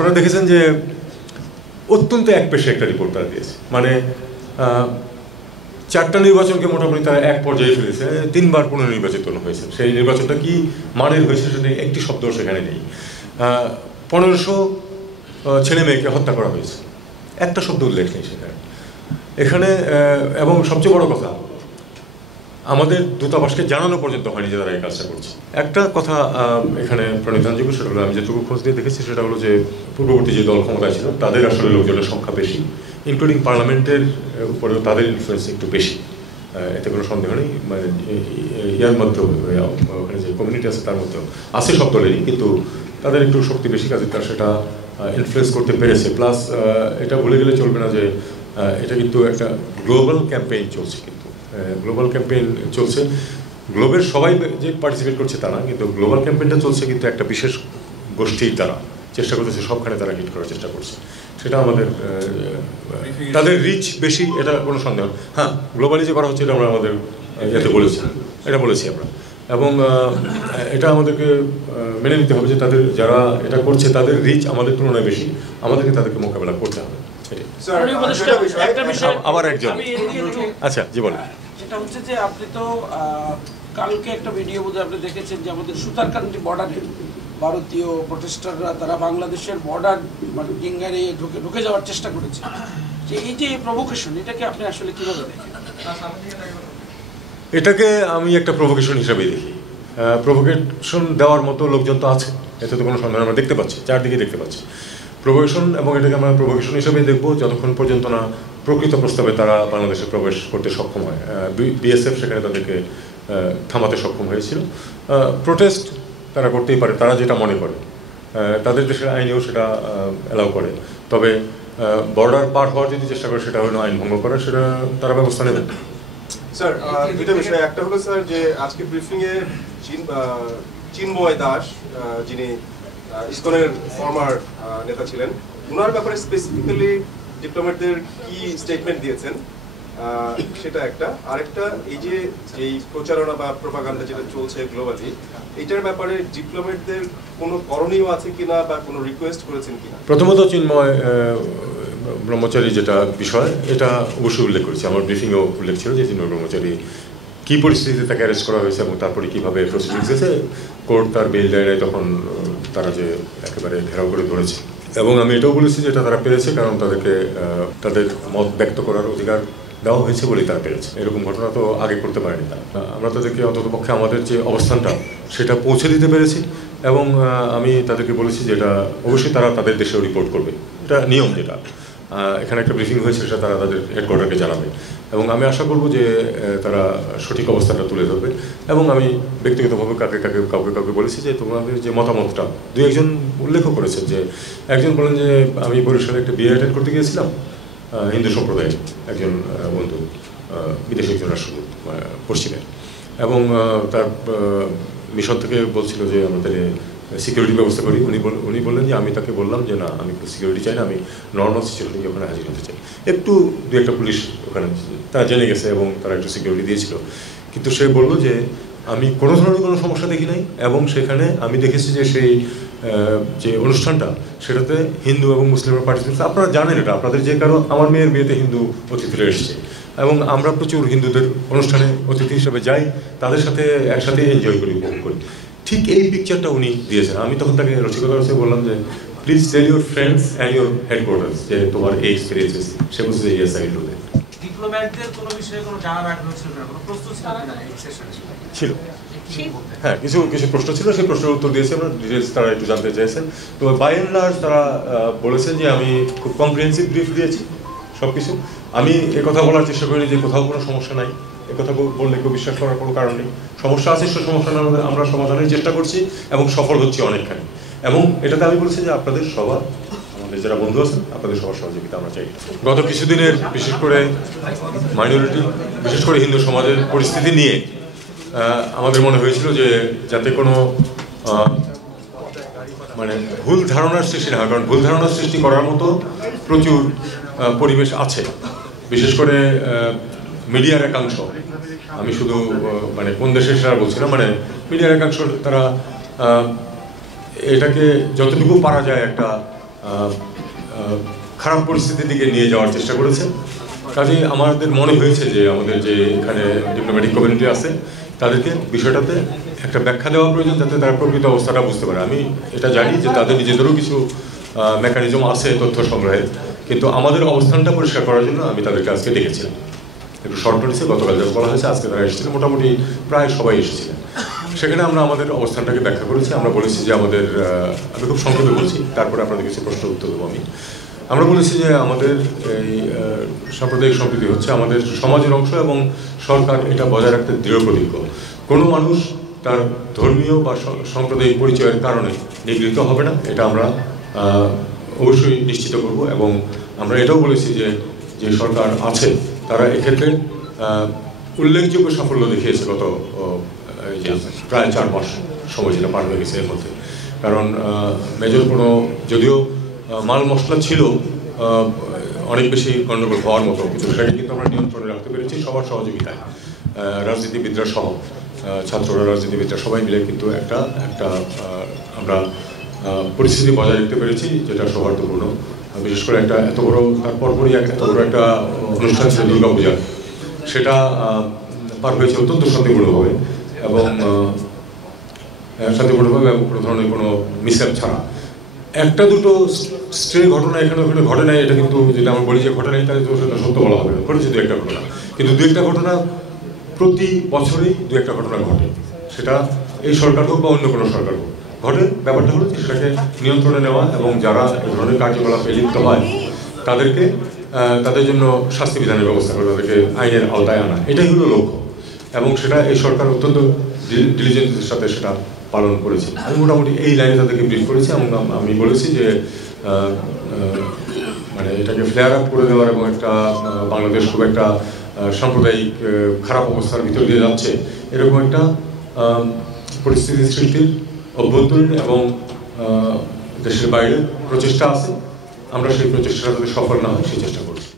আপনারা দেখেছেন যে অত্যন্ত একপেশে একটা রিপোর্ট তারা দিয়েছে, মানে 4টা নির্বাচনকে মোটামুটি তারা এক পর্যায়ে ফেলেছে, 3বার পুনর্নির্বাচিত হয়েছে। সেই নির্বাচনটা কি মানের হয়েছে সেটা একটি শব্দ সেখানে নেই। 1500 ছেলে মেয়েকে হত্যা করা হয়েছে, একটা শব্দ উল্লেখ নেই সেখানে এখানে। এবং সবচেয়ে বড় কথা, আমাদের দূতাবাসকে জানানো পর্যন্ত হয়নি যে তারা এই কাজটা করছে। একটা কথা এখানে প্রণিধানযোগ্য, সেটা হলো আমি যেটুকু খোঁজ দিয়ে দেখেছি সেটা হলো যে পূর্ববর্তী যে দল ক্ষমতায় ছিল তাদের আসলে লোকজনের সংখ্যা বেশি, ইনক্লুডিং পার্লামেন্টের উপরেও তাদের ইনফ্লুয়েন্স একটু বেশি, এতে কোনো সন্দেহ নেই। মানে ইয়ার মধ্যেও ওখানে যে কমিউনিটি আছে তার মধ্যেও আছে সব দলেরই, কিন্তু তাদের একটু শক্তি বেশি, কাজে তারা সেটা ইনফ্লুয়েন্স করতে পেরেছে। প্লাস এটা ভুলে গেলে চলবে না যে এটা কিন্তু একটা গ্লোবাল ক্যাম্পেইন চলছে, কিন্তু গ্লোবাল ক্যাম্পেইন চলছে, গ্লোবের সবাই যে পার্টিসিপেট করছে তা না, কিন্তু গ্লোবাল ক্যাম্পেইনটা চলছে কিন্তু একটা বিশেষ গোষ্ঠীর দ্বারা চেষ্টা করতেছে, সবখানে তারা হিট করার চেষ্টা করছে। সেটা আমাদের তাদের রিচ বেশি, এটা কোনো সন্দেহ। হ্যাঁ, গ্লোবালি যে করা হচ্ছে এটা আমরা আমাদের ইয়েতে বলেছি, এটা বলেছি আমরা, এবং এটা আমাদেরকে মেনে নিতে হবে যে তাদের যারা এটা করছে তাদের রিচ আমাদের তুলনায় বেশি, আমাদেরকে তাদেরকে মোকাবেলা করতে হবে। আবার একজন, আচ্ছা জি বলেন। যেটা হচ্ছে যে আপনি তো কালকে একটা ভিডিও বোধহয় আপনি দেখেছেন যে আমাদের সুতারকান্দি বর্ডারে ভারতীয় প্রোটেস্টাররা তারা বাংলাদেশের বর্ডার মানে ডিঙ্গারে ঢুকে যাওয়ার চেষ্টা করেছে, যে এই যে প্রভোকেশন, এটাকে আপনি আসলে কিভাবে দেখেন? এটাকে আমি একটা প্রভোকেশন হিসাবে দেখি। প্রভোকেশন দেওয়ার মতো লোকজন তো আছে, এতে তো কোনো সন্দেহ, আমরা দেখতে পাচ্ছি, চারদিকে দেখতে পাচ্ছি প্রভোকেশন, এবং এটাকে আমরা প্রভোকেশন হিসেবেই দেখবো যতক্ষণ পর্যন্ত না প্রকৃত প্রস্তাবে তারা বাংলাদেশে প্রবেশ করতে সক্ষম হয়। বিএসএফ সেখানে তাদেরকে থামাতে সক্ষম হয়েছিল। প্রোটেস্ট তারা করতেই পারে, তারা যেটা মনে করে, তাদের দেশের আইনেও সেটা অ্যালাউ করে, তবে বর্ডার পার হওয়ার যদি চেষ্টা করে সেটা হলো আইন ভঙ্গ করা, সেটা তারা ব্যবস্থা নেবেন। স্যার দুটো বিষয়, একটা হলো স্যার যে আজকে ব্রিফিংয়ে চিন্ময় দাস, যিনি ইসকনের ফর্মার নেতা ছিলেন, ওনার ব্যাপারে স্পেসিফিক্যালি ডিপ্লোম্যাটদের কি স্টেটমেন্ট দিয়েছেন সেটা একটা। আরেকটা, এই যে এই প্রচারণা বা প্রোপাগান্ডা যেটা চলছে গ্লোবালি, এটার ব্যাপারে ডিপ্লোম্যাটদের কোনো করণীয় আছে কিনা বা কোনো রিকোয়েস্ট করেছেন কিনা? প্রথমত চিন্ময় ব্রহ্মচারী যেটা বিষয়, এটা অবশ্যই উল্লেখ করেছি, আমার ব্রিফিংয়েও উল্লেখ ছিল যে চিন্ময় ব্রহ্মচারী কী পরিস্থিতিতে তাকে অ্যারেস্ট করা হয়েছে এবং তারপরে কীভাবে প্রসিডিংস হয়েছে, কোর্ট তার বেল দেয় নাই, তখন তারা যে একেবারে ঘেরাও করে ধরেছে। এবং আমি এটাও বলেছি যে এটা তারা পেরেছে কারণ তাদেরকে তাদের মত ব্যক্ত করার অধিকার দেওয়া হয়েছে বলেই তারা পেরেছে। এরকম ঘটনা তো আগে করতে পারেনি তারা। আমরা তাদেরকে অন্ততপক্ষে আমাদের যে অবস্থানটা সেটা পৌঁছে দিতে পেরেছি, এবং আমি তাদেরকে বলেছি যে এটা অবশ্যই তারা তাদের দেশেও রিপোর্ট করবে, এটা নিয়ম। যেটা এখানে একটা ব্রিফিং হয়েছে সেটা তারা তাদের হেডকোয়ার্টারকে জানাবে, এবং আমি আশা করব যে তারা সঠিক অবস্থানটা তুলে ধরবে। এবং আমি ব্যক্তিগতভাবে কাউকে বলেছি যে তোমাদের যে মতামতটা, দু একজন উল্লেখও করেছেন, যে একজন বলেন যে আমি বরিশালে একটা বিয়ে অ্যাটেন্ড করতে গিয়েছিলাম, হিন্দু সম্প্রদায়ের একজন বন্ধু, বিদেশি একজন রাষ্ট্রদূত পশ্চিমের, এবং তার মিশন থেকে বলছিল যে আমাদের সিকিউরিটি ব্যবস্থা করি। উনি বললেন যে আমি তাকে বললাম যে না, আমি সিকিউরিটি চাই না, আমি নর্মাল সিচুয়েশনে ওখানে হাজির হতে চাই। একটু দু একটা পুলিশ ওখানে তারা জেনে গেছে এবং তারা একটু সিকিউরিটি দিয়েছিল, কিন্তু সে বলল যে আমি কোনো ধরনের কোনো সমস্যা দেখি নাই, এবং সেখানে আমি দেখেছি যে সেই যে অনুষ্ঠানটা সেটাতে হিন্দু এবং মুসলিমরা পার্টিসিপেট। আপনারা জানেন এটা, আপনাদের যে কারো আমার মেয়ের বিয়েতে হিন্দু অতিথিরা এসেছে, এবং আমরা প্রচুর হিন্দুদের অনুষ্ঠানে অতিথি হিসেবে যাই, তাদের সাথে একসাথে এনজয় করি, উপভোগ করি। ঠিক এই পিকচারটা উনি দিয়েছেন। আমি তখন তাকে রসিকতার কাছে বললাম যে please tell your friends and your headquarters যে তোমার এই এক্সপিরিয়েন্সেস। সে বলছে যে yes I will do that. ডিপ্লোম্যাটদের কোনো বিষয়ে কোনো জানার আগ্রহ ছিল না, কোনো প্রশ্ন ছিল না এই সেশনে? ছিল, হ্যাঁ, কিছু প্রশ্ন ছিল, সেই প্রশ্নের উত্তর দিয়েছি আমরা, ডিটেলস তারা একটু জানতে চাইছেন। তো বাই অ্যান্ড লার্জ তারা বলেছেন যে আমি খুব কম্প্রিহেন্সিভ ব্রিফ দিয়েছি সব কিছু। আমি কথা বলার চেষ্টা করিনি যে কোথাও কোনো সমস্যা নাই, কথা বললে কেউ বিশ্বাস করার কোনো কারণ নেই। সমস্যা আছে, সেই সমস্যা আমরা সমাধানের চেষ্টা করছি এবং সফল হচ্ছি অনেকখানি। এবং এটাতে আমি বলছি যে আপনাদের সবার, আমাদের যারা বন্ধু আছেন, আপনাদের সবার সহযোগিতা আমরা চাই। গত কিছুদিনের বিশেষ করে মাইনরিটি, বিশেষ করে হিন্দু সমাজের পরিস্থিতি নিয়ে আমাদের মনে হয়েছিল যে যাতে কোনো মানে ভুল ধারণার সৃষ্টি না হয়, কারণ ভুল ধারণার সৃষ্টি করার মতো প্রচুর পরিবেশ আছে, বিশেষ করে মিডিয়ার একাংশ। আমি শুধু মানে কোন দেশের সেটা বলছি না, মানে মিডিয়ার একাংশ তারা এটাকে যতটুকু পারা যায় একটা খারাপ পরিস্থিতির দিকে নিয়ে যাওয়ার চেষ্টা করেছে। কাজেই আমাদের মনে হয়েছে যে আমাদের যে এখানে ডিপ্লোম্যাটিক কমিউনিটি আছে তাদেরকে বিষয়টাতে একটা ব্যাখ্যা দেওয়া প্রয়োজন, যাতে তারা প্রকৃত অবস্থাটা বুঝতে পারে। আমি এটা জানি যে তাদের নিজেদেরও কিছু মেকানিজম আছে তথ্য সংগ্রহের, কিন্তু আমাদের অবস্থানটা পরিষ্কার করার জন্য আমি তাদেরকে আজকে ডেকেছিলাম। একটু শর্ট নোটিসে গতকাল যখন বলা হয়েছে, আজকে তারা এসেছিলেন, মোটামুটি প্রায় সবাই এসেছিলেন। সেখানে আমরা আমাদের অবস্থানটাকে ব্যাখ্যা করেছি। আমরা বলেছি যে আমাদের, আমি খুব সংক্ষেপে বলছি, তারপরে আপনাদের কিছু প্রশ্ন উত্তর দেবো আমরা বলেছি যে আমাদের এই সাম্প্রদায়িক সম্প্রীতি হচ্ছে আমাদের সমাজের অংশ এবং সরকার এটা বজায় রাখতে দৃঢ় প্রতিজ্ঞ। কোনো মানুষ তার ধর্মীয় বা সাম্প্রদায়িক পরিচয়ের কারণে নিগৃহীত হবে না, এটা আমরা অবশ্যই নিশ্চিত করব। এবং আমরা এটাও বলেছি যে যে সরকার আছে তারা এক্ষেত্রে উল্লেখযোগ্য সাফল্য দেখিয়েছে গত প্রায় 4 মাস সময় যেটা পার হয়ে গেছে এর মধ্যে। কারণ মেজর কোনো, যদিও মাল মশলা ছিল অনেক বেশি গণ্ডগোল হওয়ার মতো, কিন্তু সেটা কিন্তু আমরা নিয়ন্ত্রণে রাখতে পেরেছি সবার সহযোগিতায়, রাজনীতিবিদরা সহ, ছাত্ররা, রাজনীতিবিদরা সবাই মিলে কিন্তু একটা আমরা পরিস্থিতি বজায় রাখতে পেরেছি, যেটা সৌহার্দ্যপূর্ণ। বিশেষ করে একটা এত বড়, তারপরই এত বড় একটা অনুষ্ঠান ছিল দুর্গাপূজা, সেটা পার হয়েছে অত্যন্ত শান্তিপূর্ণভাবে এবং কোনো ধরনের কোনো মিসঅ্যাপ ছাড়া। একটা দুটো স্ট্রে ঘটনা এখানে ওখানে ঘটে নাই, এটা কিন্তু যেটা আমরা বলি যে ঘটে নাই, তাহলে তো সেটা সত্য বলা হবে না। ঘটেছে 2-1টা ঘটনা, কিন্তু 2-1টা ঘটনা প্রতি বছরেই 2-1টা ঘটনা ঘটে, সেটা এই সরকার হোক বা অন্য কোনো সরকার হোক ঘটে। ব্যাপারটা হলো সেটাকে নিয়ন্ত্রণে নেওয়া এবং যারা এই ধরনের কার্যকলাপে লিপ্ত হয় তাদেরকে তাদের জন্য শাস্তি বিধানের ব্যবস্থা করে, তাদেরকে আইনের আওতায় আনা, এটাই হলো লক্ষ্য। এবং সেটা এই সরকার অত্যন্ত ডিলিজেন্সের সাথে সেটা পালন করেছে। আমি মোটামুটি এই লাইনে তাদেরকে ব্রিফ করেছি এবং আমি বলেছি যে মানে এটাকে ফ্লেয়ার আপ করে দেওয়ার এবং একটা বাংলাদেশ খুব একটা সাম্প্রদায়িক খারাপ অবস্থার ভিতর দিয়ে যাচ্ছে, এরকম একটা পরিস্থিতি সৃষ্টির অভ্যন্তরীণ এবং দেশের বাইরে প্রচেষ্টা আছে। আমরা সেই প্রচেষ্টাটা যদি সফল না হয় সেই চেষ্টা করছি।